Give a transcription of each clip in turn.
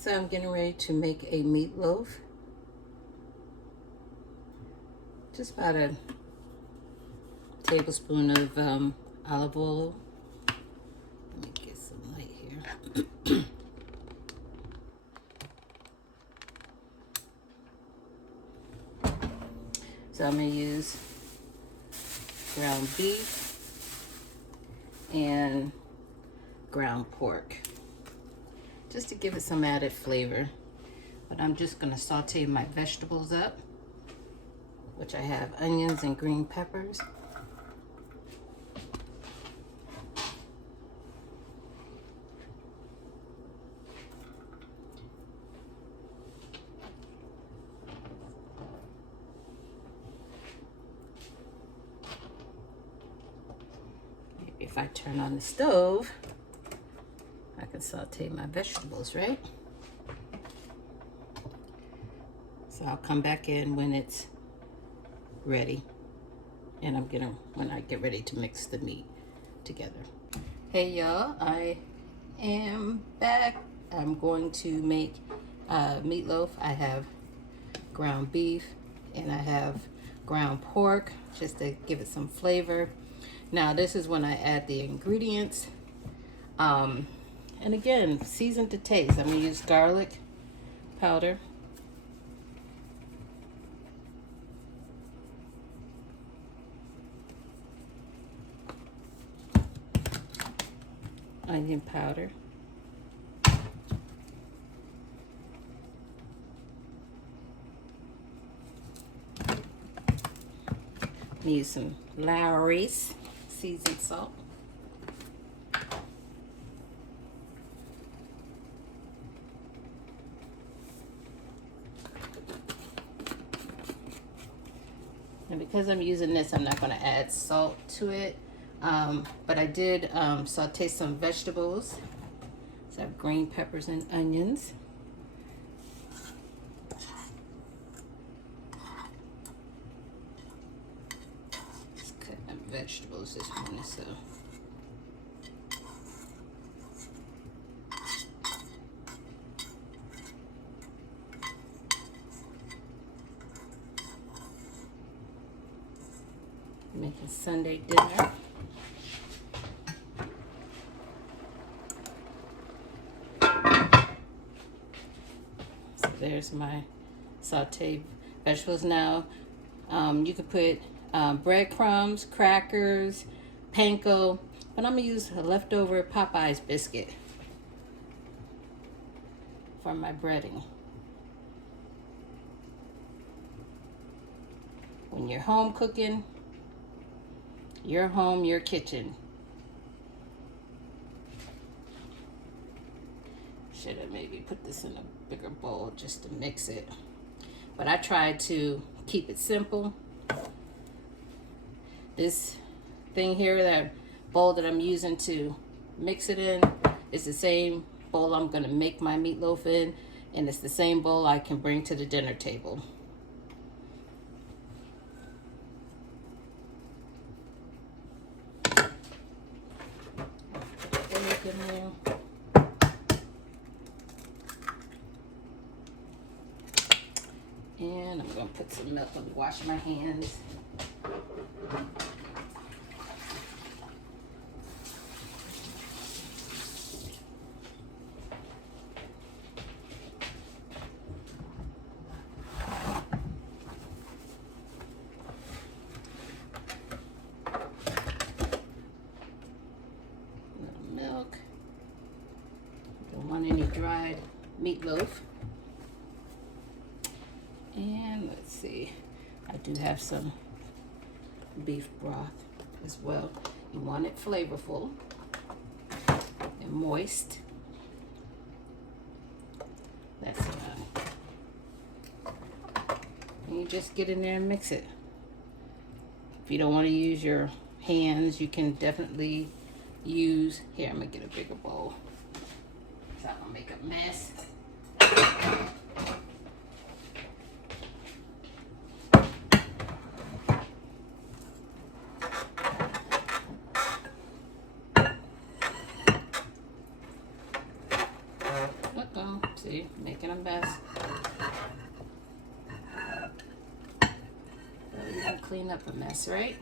So I'm getting ready to make a meatloaf. Just about a tablespoon of olive oil. Let me get some light here. So I'm going to use ground beef and ground pork, just to give it some added flavor. But I'm just going to saute my vegetables up, which I have onions and green peppers. If I turn on the stove, I can saute my vegetables, right? So I'll come back in when it's ready, and when I get ready to mix the meat together. Hey y'all, I am back. I'm going to make meatloaf. I have ground beef and I have ground pork, just to give it some flavor. Now this is when I add the ingredients. And again, season to taste. I'm gonna use garlic powder, onion powder, use some Lowry's seasoned salt, and because I'm using this, I'm not going to add salt to it, but I did saute some vegetables. So I have green peppers and onions. Let's cut my vegetables this morning, so making Sunday dinner. So there's my sauteed vegetables. Now you could put breadcrumbs, crackers, panko, but I'm gonna use a leftover Popeye's biscuit for my breading. When you're home cooking, your home, your kitchen. Should have maybe put this in a bigger bowl just to mix it. But I tried to keep it simple. This thing here, that bowl that I'm using to mix it in, is the same bowl I'm gonna make my meatloaf in, and it's the same bowl I can bring to the dinner table. And I'm going to put some milk and wash my hands. A little milk. Don't want any dried meatloaf. And let's see, I do have some beef broth as well. You want it flavorful and moist. That's and you just get in there and mix it. If you don't want to use your hands, you can definitely use, here, I'm gonna get a bigger bowl so I don't make a mess. See, See, making a mess. You can clean up a mess, right?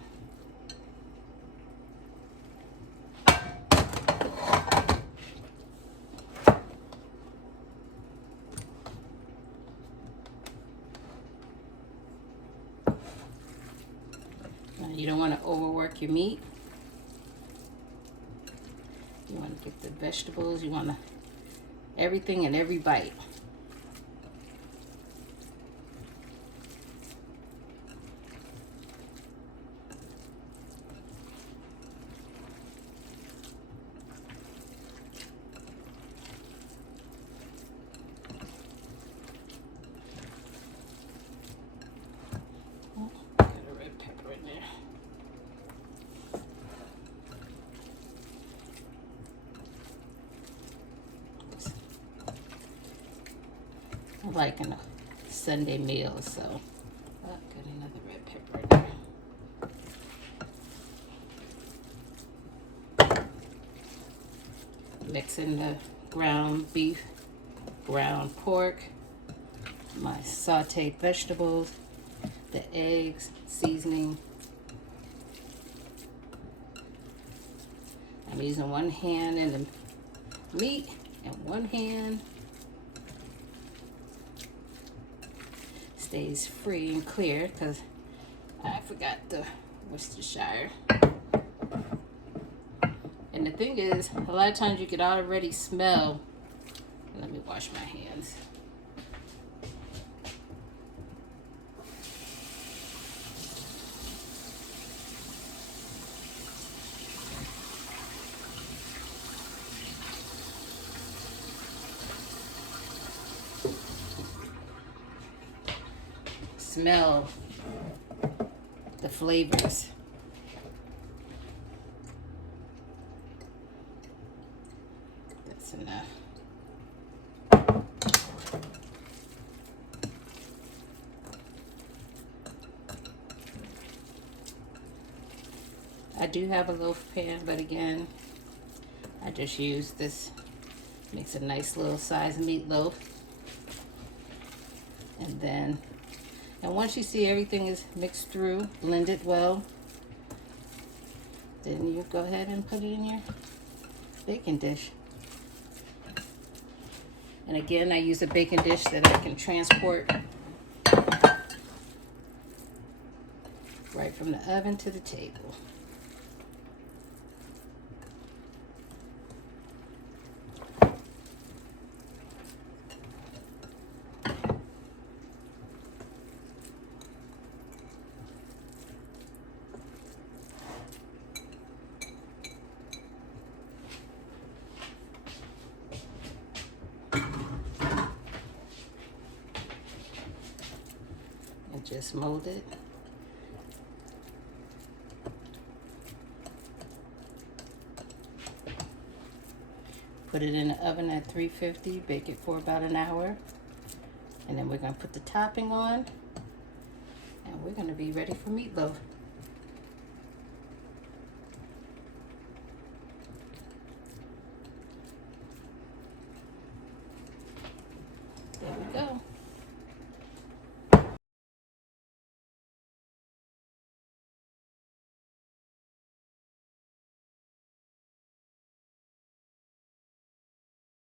Now, you don't want to overwork your meat. You want to get the vegetables. You want to everything in every bite. Got a red pepper in there. I'm liking a Sunday meal, so got another red pepper in there. Mixing the ground beef, ground pork, my sauteed vegetables, the eggs, seasoning. I'm using one hand in the meat and one hand stays free and clear because I forgot the Worcestershire. And the thing is, a lot of times you could already smell. Let me wash my hands. Smell the flavors. That's enough. I do have a loaf pan, but again, I just use this. Makes a nice little size meatloaf. And once you see everything is mixed through, blended well, then you go ahead and put it in your baking dish. And again, I use a baking dish that I can transport right from the oven to the table. And just mold it. Put it in the oven at 350, bake it for about an hour. And then we're gonna put the topping on and we're gonna be ready for meatloaf. There we go.